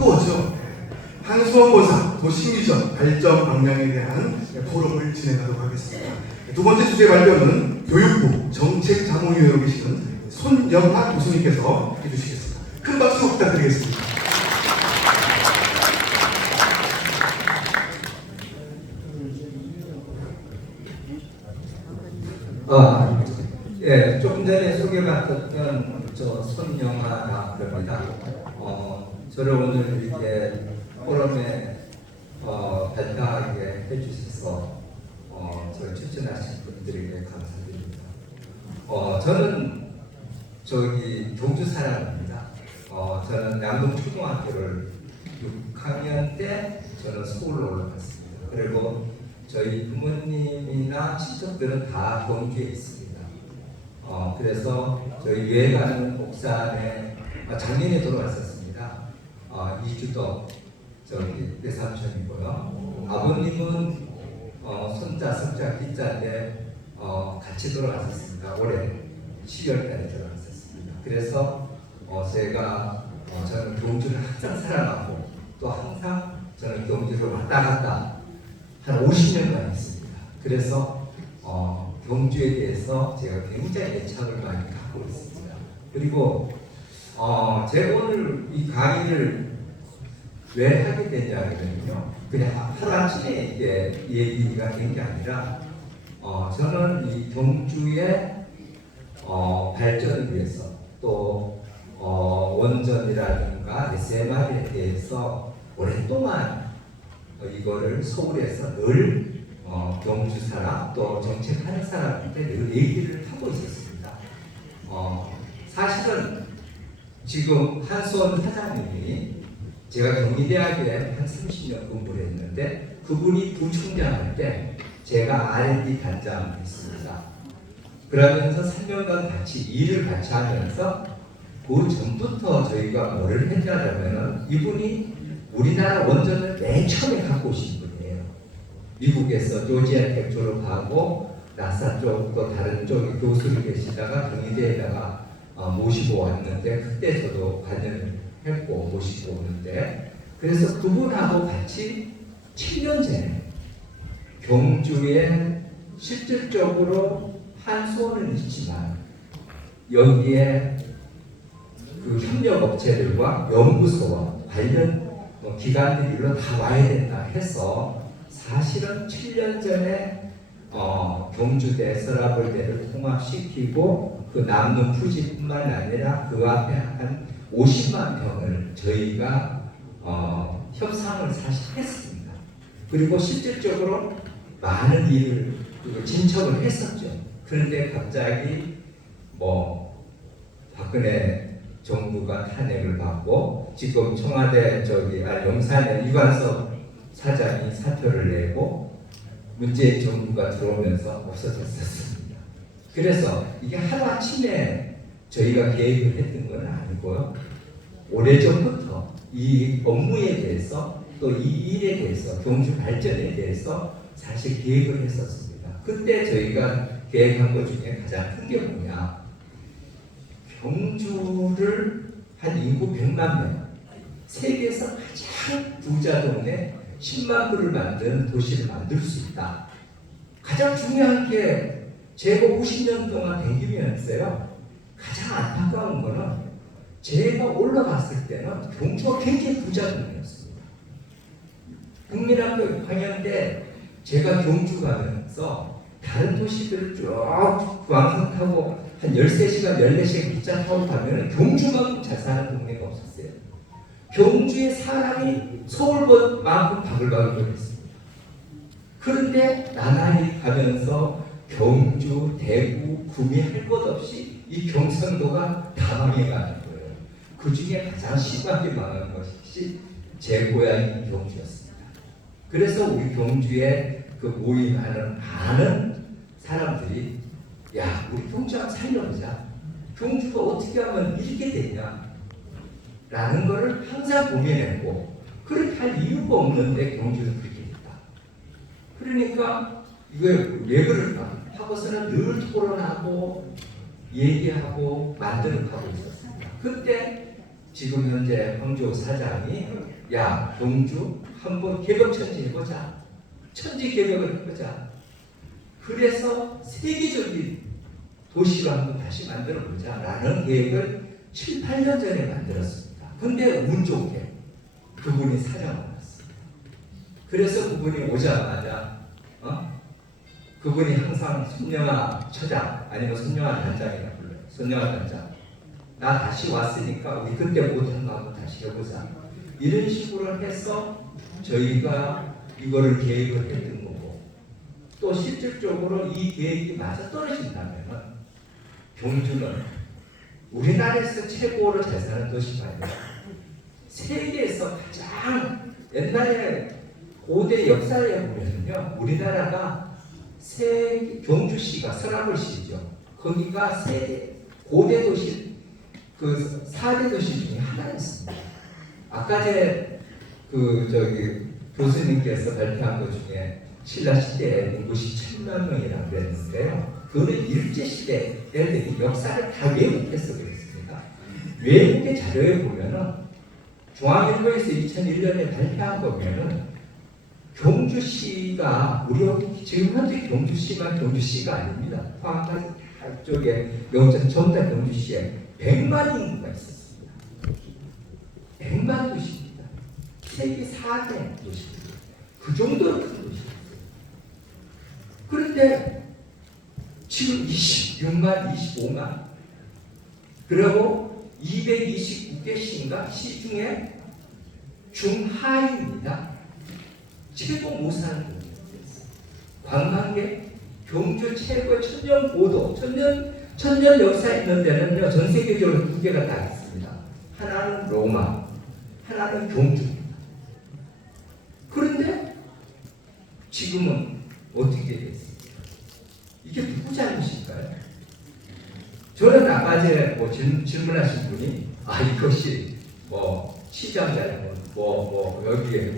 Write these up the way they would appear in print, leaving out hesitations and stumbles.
뜨거웠죠. 한수원고사 도시미션 발전 방향에 대한 포럼을 진행하도록 하겠습니다. 두 번째 주제 발표는 교육부 정책자문위원으로 계시는 손영하 교수님께서 해주시겠습니다. 큰 박수 부탁드리겠습니다. 예, 조금 전에 소개받았던 저 손영하라 그럽니다. 저를 오늘 이렇게 포럼에 발표하게 해주셔서 저를 추천하신 분들에게 감사드립니다. 저는 저기 경주 사람입니다. 저는 양동초등학교를 6학년 때 저는 서울로 올라갔습니다. 그리고 저희 부모님이나 친척들은 다 경주에 있습니다. 그래서 저희 유해가는 옥산에 작년에 돌아왔었습니다. 이주덕 저기 외삼촌이고요. 아버님은 손자, 석자, 기자인데 같이 돌아왔었습니다. 올해 10월달에 돌아왔었습니다. 그래서 저는 경주를 항상 사랑하고 또 항상 저는 경주를 왔다 갔다 한 50년간 했습니다. 그래서 경주에 대해서 제가 굉장히 애착을 많이 갖고 있습니다. 그리고 제가 오늘 이 강의를 왜 하게 됐냐면요, 그냥 하루아침에 이게 얘기가 된 게 아니라 저는 이 경주의 발전을 위해서 또 원전이라든가 SMR에 대해서 오랫동안 이거를 서울에서 늘 경주 사람 또 정책하는 사람한테 늘 얘기를 하고 있었습니다. 사실은 지금 한수원 사장님이 제가 경희대학에 한 30년 공부를 했는데 그분이 부총장할 때 제가 R&D 단장을 했습니다. 그러면서 3년간 같이 일을 같이 하면서 그 전부터 저희가 뭐를 했냐면 이분이 우리나라 원전을 맨 처음에 갖고 오신 분이에요. 미국에서 조지아텍 졸업하고 나사 쪽 또 다른 쪽에 교수를 계시다가 경희대에다가 모시고 왔는데 그때 저도 관여를 했고 모시고 오는데 그래서 그분하고 같이 7년 전에 경주에 실질적으로 한수원은 있지만 여기에 그 협력업체들과 연구소와 관련 기관들이 일로 다 와야 된다 해서 사실은 7년 전에 경주대 서라벌대를 통합시키고 그 남는 부지뿐만 아니라 그 앞에 한 50만 평을 저희가 협상을 사실 했습니다. 그리고 실질적으로 많은 일을 진척을 했었죠. 그런데 갑자기 박근혜 정부가 탄핵을 받고 지금 청와대 용산에 이관섭 사장이 사표를 내고 문재인 정부가 들어오면서 없어졌었습니다. 그래서 이게 하루아침에 저희가 계획을 했던 건 아니고요. 오래전부터 이 업무에 대해서 또 이 일에 대해서 경주 발전에 대해서 사실 계획을 했었습니다. 그때 저희가 계획한 것 중에 가장 큰 게 뭐냐, 경주를 한 인구 100만 명, 세계에서 가장 부자 동네 10만 불을 만든 도시를 만들 수 있다. 가장 중요한 게 제가 50년 동안 댕기면서요, 가장 안타까운 거는 제가 올라갔을 때는 경주가 굉장히 부자 동네였습니다. 국민학교 6학년 때 제가 경주 가면서 다른 도시들을 쭉 광선 타고 한 13시간, 14시간 기차 타고 가면 경주만큼 잘 사는 동네가 없었어요. 경주의 사람이 서울만큼 바글바글 했습니다. 그런데 나날이 가면서 경주, 대구, 구미 할 것 없이 이 경상도가 다 망해가는 거예요. 그 중에 가장 심하게 망한 것이 제 고향인 경주였습니다. 그래서 우리 경주에 그 모임하는 많은 사람들이 야, 우리 경주 한번 살려보자. 경주가 어떻게 하면 이렇게 되냐 라는 것을 항상 고민했고, 그렇게 할 이유가 없는데 경주는 그렇게 됐다. 그러니까 이걸 왜 그럴까 하고서는 늘 토론하고 얘기하고 만들어가고 있었습니다. 그때 지금 현재 황교 사장이 야 경주 한번 개벽천지 해보자. 천지 개벽을 해보자. 그래서 세계적인 도시로 한번 다시 만들어보자 라는 계획을 7, 8년 전에 만들었습니다. 근데 운 좋게 그분이 사장을 왔습니다. 그래서 그분이 오자마자 그분이 항상 손영아 처장 아니면 손영아 단장이라 불러요. 손영아 단장. 나 다시 왔으니까 우리 그때 못한 거 한번 다시 해보자. 이런 식으로 해서 저희가 이거를 계획을 했던 거고, 또 실질적으로 이 계획이 맞아 떨어진다면 경주는 우리나라에서 최고로 잘 사는 도시가 아니라 세계에서 가장 옛날에 고대 역사에 보면요, 우리나라가 경주시가 서라벌시죠. 거기가 세계 고대 도시 그 4대 도시 중에 하나였습니다. 아까 전에 교수님께서 발표한 것 중에 신라 시대에 인구시 1000만 명이라고 그랬는데요. 그거는 일제 시대 애들이 역사를 다 왜곡해서 그랬습니다. 외국의 자료에 보면은 중앙일보에서 2001년에 발표한 거 보면은 경주시가 우리 지금 현재 경주시만 경주시가 아닙니다. 포항까지 쪽에 영천 전부 다 경주시에 100만 인구가 있었습니다. 100만 도시입니다. 세계 4대 도시입니다. 그 정도로 큰 도시입니다. 그런데 지금 26만, 25만 그리고 229개 시인가 시 중에 중하위입니다. 최고 못 사는 도시였어요. 관광객 경주 최고의 천년 고도, 천년 역사 있는 데는요, 전 세계적으로 두 개가 다 있습니다. 하나는 로마, 하나는 경주입니다. 그런데 지금은 어떻게 됐습니까? 이게 누구 잘못일까요? 저는 아까 전에 질문하신 분이 이것이 시장 잘못, 여기에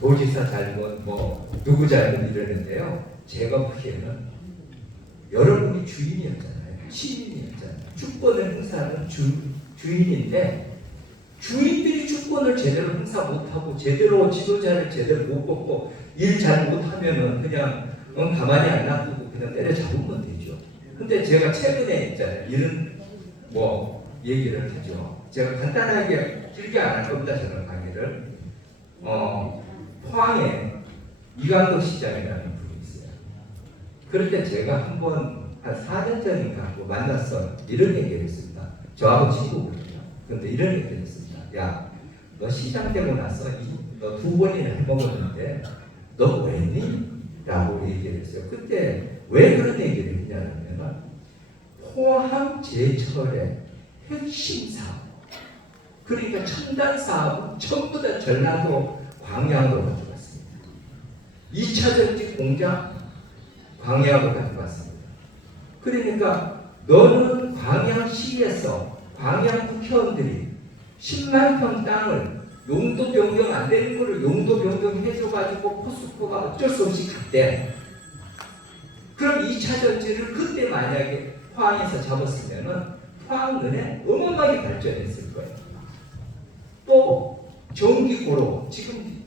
도지사 잘못, 누구 잘못 이러는데요. 제가 보기에는 여러분이 주인이었잖아요. 시민이었잖아요. 주권을 행사하는 주인인데 주인들이 주권을 제대로 행사 못하고 제대로 지도자를 제대로 못 뽑고 일 잘 못하면은 그냥 가만히 안 놔두고 그냥 때려잡으면 되죠. 근데 제가 최근에 있잖아요. 이런 얘기를 하죠. 제가 간단하게 길게 안 할 겁니다. 저는 강의를. 포항에 이강덕 시장이라는 분이 있어요. 그럴 때 제가 한 4년 전인가 만났어. 이런 얘기를 했습니다. 저하고 친구거든요. 그런데 이런 얘기를 했습니다. 야, 너 시장 되고 나서 너 2번이나 해먹었는데 너 왜니? 라고 얘기를 했어요. 그때 왜 그런 얘기를 했냐면 포항 제철의 핵심 사업, 그러니까 첨단 사업은 전부 다 전라도 광양으로 가져갔습니다. 2차 전지 공장 광양으로 가져갔습니다. 그러니까 너는 광양시에서 광양 국회의원들이 10만 평 땅을 용도 변경 안 되는 거를 용도 변경해줘가지고 포스코가 어쩔 수 없이 갔대. 그럼 2차 전지를 그때 만약에 포항에서 잡았으면은 포항은에 어마어마하게 발전했을 거예요. 또 전기고로 지금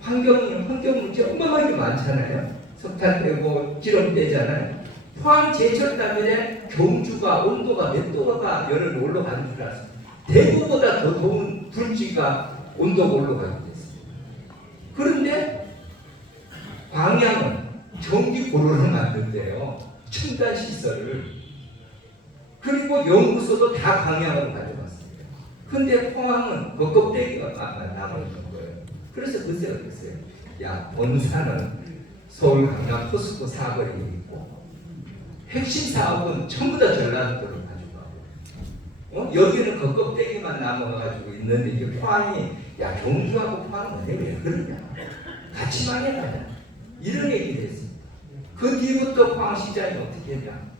환경 문제 어마어마하게 많잖아요. 석탄 떼고 기름 떼잖아요. 포항 제철 때문에 경주가 온도가 몇 도가 열을 올라가는 줄 알았어요. 대구보다 더 더운 불지가 온도가 올라가게 됐습니다. 그런데 광양은 전기고로를 만든대요. 첨단 시설을. 그리고 연구소도 다 광양으로 가져갔습니다. 근데 포항은 그 껍데기가 남아있는 거예요. 그래서 그새 어땠어요? 야, 본사는 서울 강남 포스코 사거리에 있고 핵심 사업은 전부 다 전라도로 가져가고 여기는 그 껍데기만 남아가지고 있는데 이게 포항이 야, 경주하고 포항은 왜 그러냐, 같이 망해가냐, 이런 얘기를 했습니다. 그 뒤부터 포항시장이 어떻게 했냐,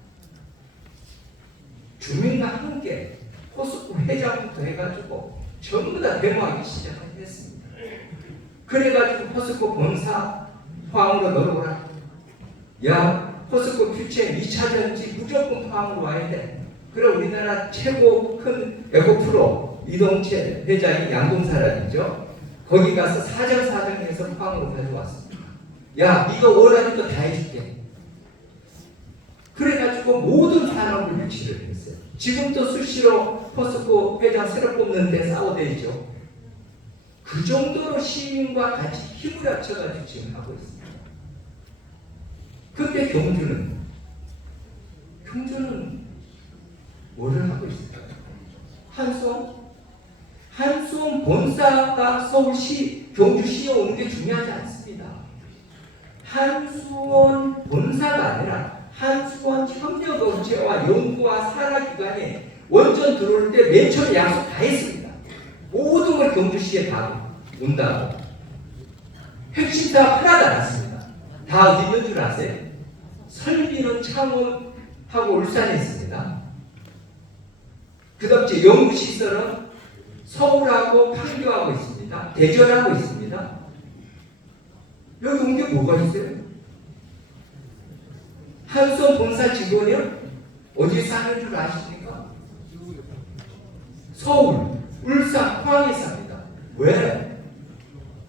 주민과 함께 포스코 회장부터 해가지고 전부 다 데모하기 시작했습니다. 그래가지고 포스코 본사 포항으로 넘어오라. 야, 포스코 퓨처 2차 전지 무조건 포항으로 와야 돼. 그래 우리나라 최고 큰 에코프로 또 이동채 회장이 양동 사람이죠. 거기 가서 사정사정해서 포항으로 가져왔습니다. 야, 네가 원하는 거 다 해줄게. 그래가지고 모든 산업을 유치를 했어요. 지금도 수시로 포스코 회장 새로 뽑는데 싸워대죠. 그 정도로 시민과 같이 힘을 합쳐가지고 지금 하고 있습니다. 근데 경주는 뭐를 하고 있을까요? 한수원 본사가 서울시 경주시에 오는 게 중요하지 않습니다. 한수원 본사가 아니라 한수원 협력업체와 연구와 산하기관이 원전 들어올 때 맨 처음에 약속 다 했습니다. 모든 걸 경주시에 다 온다고. 핵심 사업 하나도 안 했습니다. 다 어디 있는 줄 아세요? 설비는 창원하고 울산에 있습니다. 그 다음 연구시설은 서울하고 판교하고 있습니다. 대전하고 있습니다. 여기 온 게 뭐가 있어요? 한수원 본사 직원이 어디 사는 줄 아십니까? 서울, 울산, 포항에 삽니다. 왜?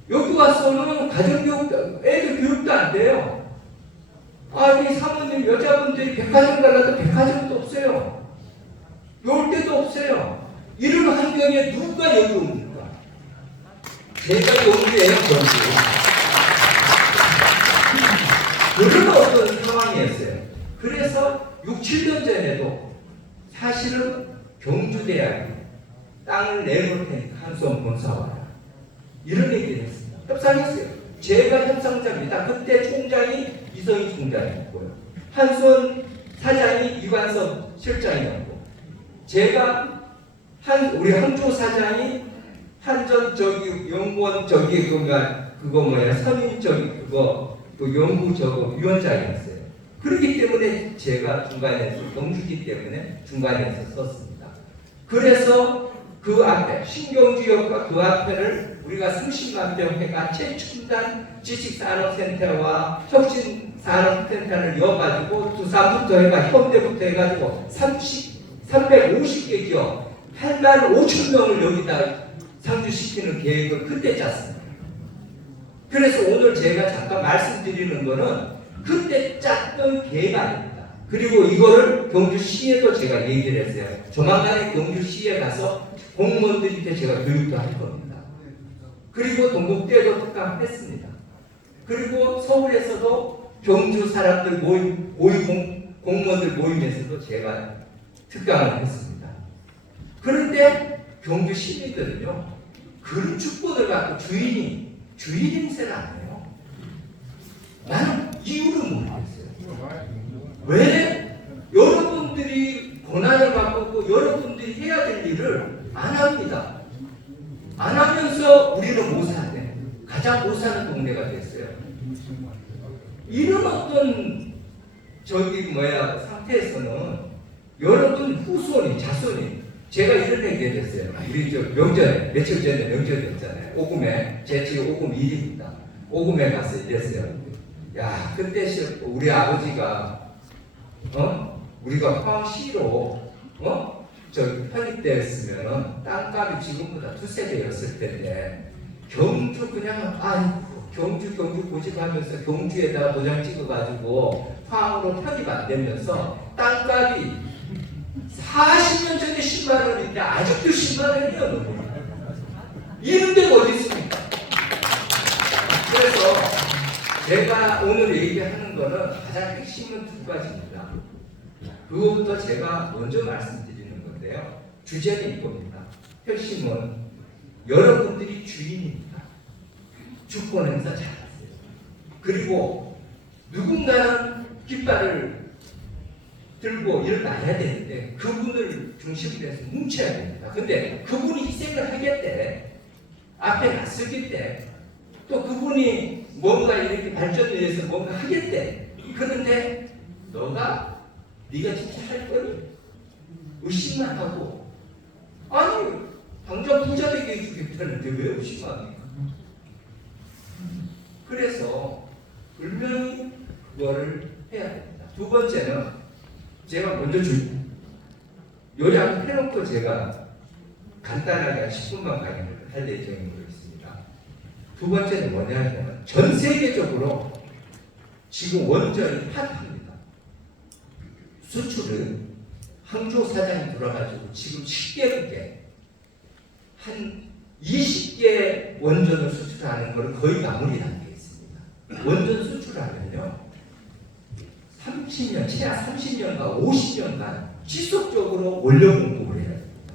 여기 와서는 가정교육, 애들 교육도 안 돼요. 아니, 사모님, 여자분들이 백화점 가려도 백화점도 없어요. 놀 데도 없어요. 이런 환경에 누가 여기 옵니까? 제가 여기에요, 그런 어떤 상황이었어요. 그래서 6, 7년 전에도 사실은 경주대학이 땅을 내놓을 테니까 한수원 본사와라. 이런 얘기를 했습니다. 협상했어요. 제가 협상자입니다. 그때 총장이 이성희 총장이었고요. 한수원 사장이 이관섭 실장이었고, 제가 우리 항조 사장이 한전 연구원 선임 그 연구 위원장이었어요. 그렇기 때문에 제가 중간에서 경주기 때문에 중간에서 썼습니다. 그래서 그 앞에 신경주역과 그 앞에를 우리가 30만 병회가 최첨단 지식산업센터와 혁신산업센터를 이어가지고 두산부터 해가 현대부터 해가지고 350개 기업 8만 5천 명을 여기다 상주시키는 계획을 그때 짰습니다. 그래서 오늘 제가 잠깐 말씀드리는 거는 그때 짰던 계획 아닙니다. 그리고 이거를 경주시에도 제가 얘기를 했어요. 조만간에 경주시에 가서 공무원들한테 제가 교육도 할 겁니다. 그리고 동국대도 특강했습니다. 그리고 서울에서도 경주 사람들 공무원들 모임에서도 제가 특강을 했습니다. 그런데 경주 시민들은요, 그런 축복을 갖고 주인 행세를 안 해요. 나는 이유를 모르겠어요. 왜 여러분들이 권한을 갖고 여러분들이 해야 될 일을 안 합니다. 안 하면서 우리는 못 사네. 가장 못 사는 동네가 됐어요. 이런 어떤 상태에서는 여러분 후손이 자손이 제가 이런 얘기 했어요. 우리 명절에 며칠 전에 명절이었잖아요. 오금에 제 지금 오금 1입니다. 오금에 가서 이랬어요. 야, 그때 우리 아버지가 우리가 포항시로 편입되었으면 땅값이 지금보다 두세 배였을 텐데 경주 그냥 경주 고집하면서 경주에다가 도장 찍어가지고 포항으로 편입 안 되면서 땅값이 40년 전에 10만 원인데 아직도 10만 원이에요. 이런 데가 어디 있습니까? 그래서 제가 오늘 얘기하는 거는 가장 핵심은 두 가지입니다. 그것부터 제가 먼저 말씀드리는 건데요. 주제는 이겁니다. 핵심은 여러분들이 주인입니다. 주권 행사 잘하세요. 그리고 누군가는 깃발을 들고 일어나야 되는데 그분을 중심으로 해서 뭉쳐야 됩니다. 근데 그분이 희생을 하겠대. 앞에 나서겠대. 또 그분이 뭔가 이렇게 발전을 위해서 뭔가 하겠대. 그런데 네가 진짜 할 거니? 의심만 하고 아니 당장 부자 되게 해주겠다는데 왜 의심합니까? 그래서 분명히 그거를 해야 됩니다. 두 번째는 제가 먼저 요약을 해놓고 제가 간단하게 한 10분만 강의를 할 예정으로 있습니다. 두 번째는 뭐냐면 전 세계적으로 지금 원전이 핫합니다. 수출은 항조 사장이 들어가지고 지금 10개국에 한 20개 원전을 수출하는 것은 거의 마무리 단계에 있습니다. 원전 수출하면요 30년, 최하 30년과 50년간 지속적으로 원료 공급을 해야 됩니다.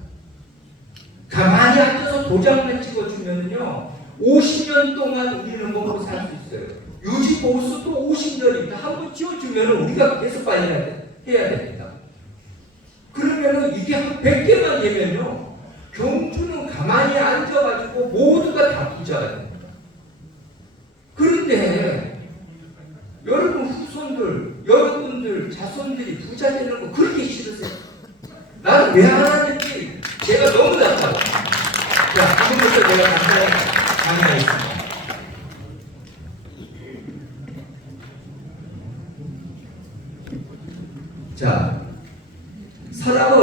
가만히 앉아서 도장만 찍어주면요 50년 동안 우리는 먹고 살 수 있어요. 유지 보수도 50년입니다. 한번 지어주면 우리가 계속 관리해야 됩니다. 그러면은 이게 한 100개만 되면요 경주는 가만히 앉아가지고 모두가 다 부자가 됩니다. 그런데 여러분 후손들, 여러분들 자손들이 부자 되는 거 그렇게 싫으세요? 나는 왜 안 하는지 제가 너무 답답해요. 자, 지금부터 제가 간단히 강의하겠습니다. 자, 사랑을